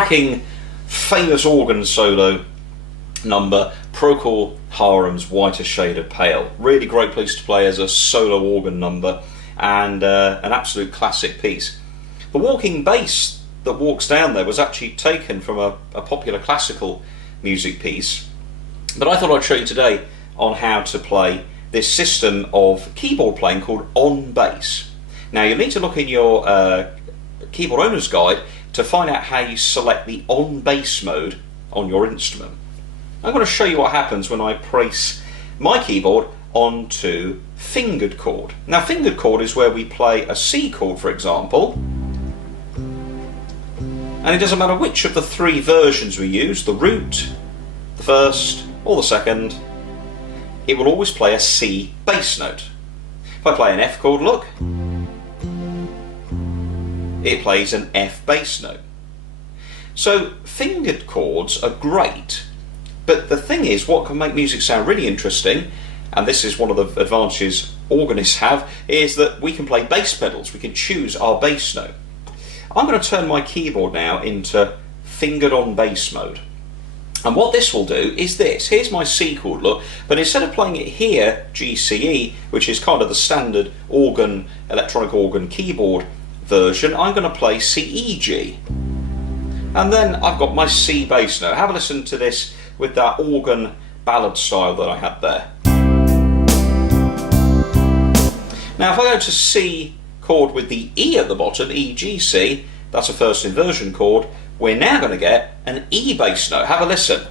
cracking, famous organ solo number, Procol Harum's Whiter Shade of Pale. Really great piece to play as a solo organ number, and an absolute classic piece. The walking bass that walks down there was actually taken from a popular classical music piece, but I thought I'd show you today on how to play this system of keyboard playing called on bass. Now you'll need to look in your keyboard owner's guide to find out how you select the on bass mode on your instrument. I'm going to show you what happens when I place my keyboard onto fingered chord. Now fingered chord is where we play a C chord, for example, and it doesn't matter which of the three versions we use, the root, the first or the second, it will always play a C bass note. If I play an F chord, look, it plays an F bass note. So fingered chords are great, but the thing is, what can make music sound really interesting, and this is one of the advantages organists have, is that we can play bass pedals. We can choose our bass note. I'm going to turn my keyboard now into fingered on bass mode. And what this will do is this. Here's my C chord, look, but instead of playing it here, G, C, E, which is kind of the standard organ, electronic organ keyboard version, I'm going to play C, E, G. And then I've got my C bass note. Have a listen to this with that organ ballad style that I had there. Now if I go to C chord with the E at the bottom, E, G, C, that's a first inversion chord, we're now going to get an E bass note. Have a listen.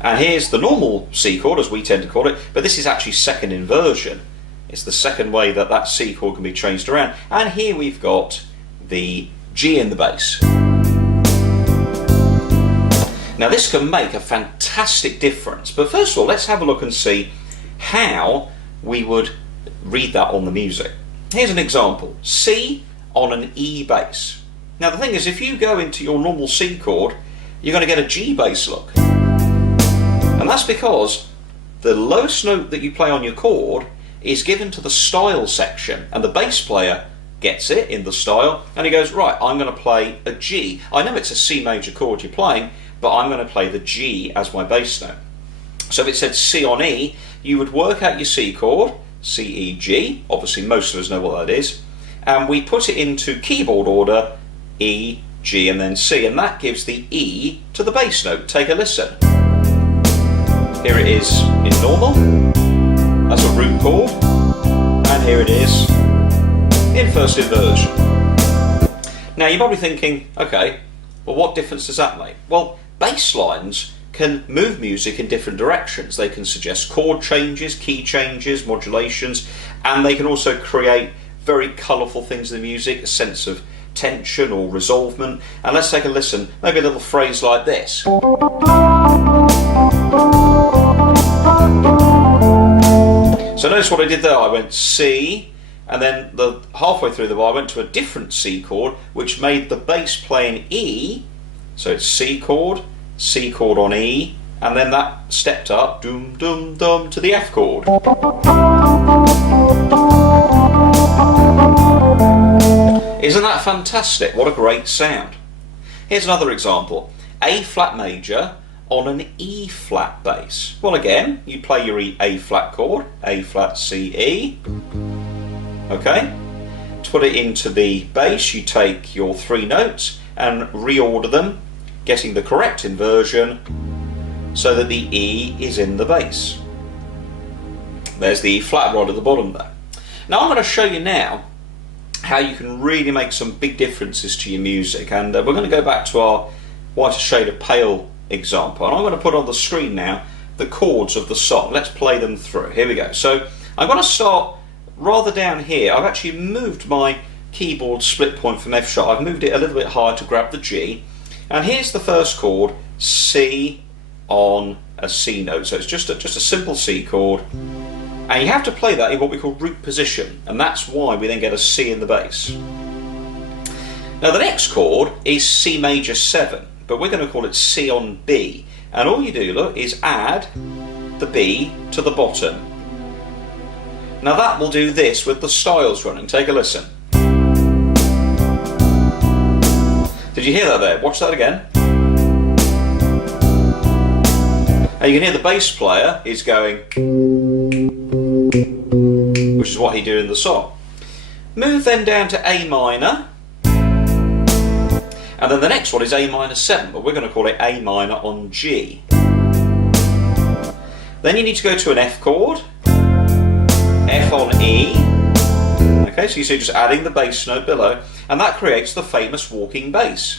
And here's the normal C chord, as we tend to call it, but this is actually second inversion. It's the second way that that C chord can be changed around. And here we've got the G in the bass. Now this can make a fantastic difference, but first of all let's have a look and see how we would read that on the music. Here's an example. C on an E bass. Now the thing is, if you go into your normal C chord, you're going to get a G bass look. And that's because the lowest note that you play on your chord is given to the style section, and the bass player gets it in the style and he goes, right, I'm going to play a G. I know it's a C major chord you're playing, but I'm going to play the G as my bass note. So if it said C on E, you would work out your C chord, C, E, G, obviously most of us know what that is, and we put it into keyboard order, E, G and then C, and that gives the E to the bass note. Take a listen. Here it is in normal, that's a root chord, and here it is in first inversion. Now you're probably thinking, okay, well what difference does that make? Well, bass lines can move music in different directions. They can suggest chord changes, key changes, modulations, and they can also create very colourful things in the music, a sense of tension or resolvement. And let's take a listen, maybe a little phrase like this. So notice what I did there. I went C, and then halfway through the bar I went to a different C chord, which made the bass play an E. So it's C chord on E, and then that stepped up, dum dum dum, to the F chord. Isn't that fantastic? What a great sound. Here's another example. A flat major on an E flat bass. Well again, you play your A flat chord, A flat C E. Okay? To put it into the bass, you take your three notes and reorder them, getting the correct inversion so that the E is in the bass. There's the E flat right at the bottom there. Now I'm going to show you now how you can really make some big differences to your music, and we're going to go back to our Whiter Shade of Pale example, and I'm going to put on the screen now the chords of the song. Let's play them through. Here we go. So I'm going to start rather down here. I've actually moved my keyboard split point from F sharp. I've moved it a little bit higher to grab the G, and here's the first chord, C on a C note. So it's just a simple C chord, and you have to play that in what we call root position, and that's why we then get a C in the bass. Now the next chord is C major 7, but we're going to call it C on B, and all you do, look, is add the B to the bottom. Now that will do this with the styles running. Take a listen. Did you hear that there? Watch that again. And you can hear the bass player is going, which is what he did in the song. Move then down to A minor, and then the next one is A minor 7, but we're going to call it A minor on G. Then you need to go to an F chord, F on E. Okay, so you see just adding the bass note below, and that creates the famous walking bass.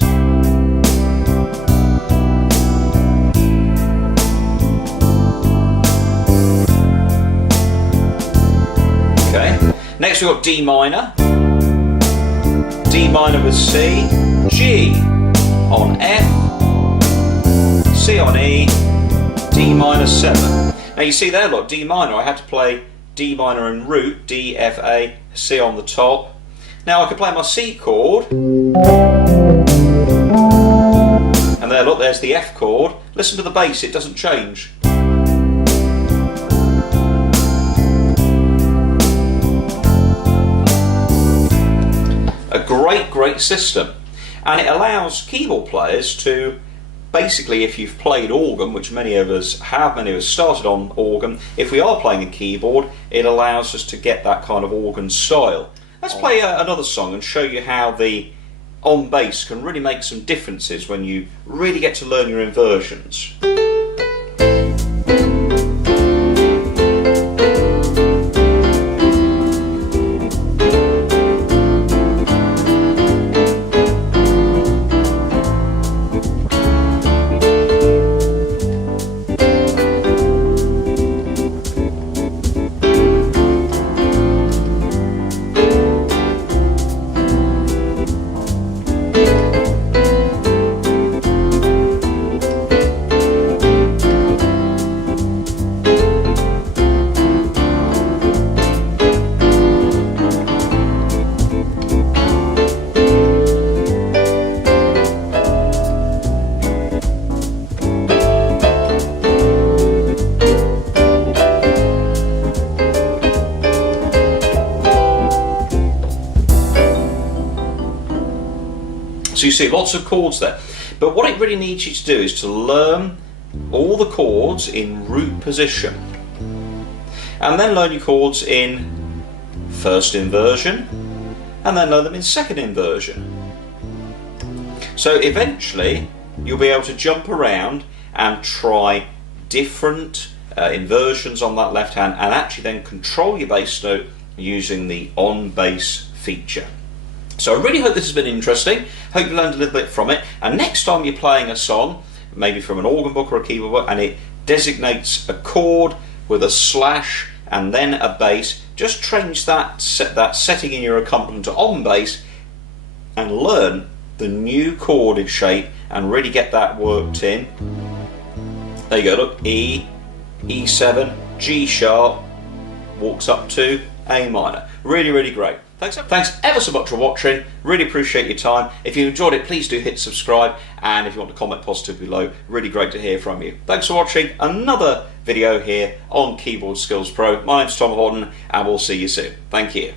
Okay, next we've got D minor, D minor with C, G on F, C on E, D minor 7. Now you see there, look, D minor, I had to play D minor in root, D, F, A, C on the top. Now I can play my C chord, and there, look, there's the F chord. Listen to the bass, it doesn't change. A great system, and it allows keyboard players to basically, if you've played organ, which many of us have, many of us started on organ, if we are playing a keyboard, it allows us to get that kind of organ style. Let's play another song and show you how the on bass can really make some differences when you really get to learn your inversions. So you see lots of chords there, but what it really needs you to do is to learn all the chords in root position, and then learn your chords in first inversion, and then learn them in second inversion. So eventually you'll be able to jump around and try different inversions on that left hand, and actually then control your bass note using the on bass feature. So I really hope this has been interesting. Hope you learned a little bit from it, and next time you're playing a song, maybe from an organ book or a keyboard book, and it designates a chord with a slash and then a bass, just change that setting in your accompaniment to on bass and learn the new chorded shape and really get that worked in. There you go, look, E, E7, G sharp, walks up to A minor. Really great. Thanks ever so much for watching. Really appreciate your time. If you enjoyed it, please do hit subscribe, and if you want to comment positively below, really great to hear from you. Thanks for watching another video here on Keyboard Skills Pro. My name's Tom Horton, and we'll see you soon. Thank you.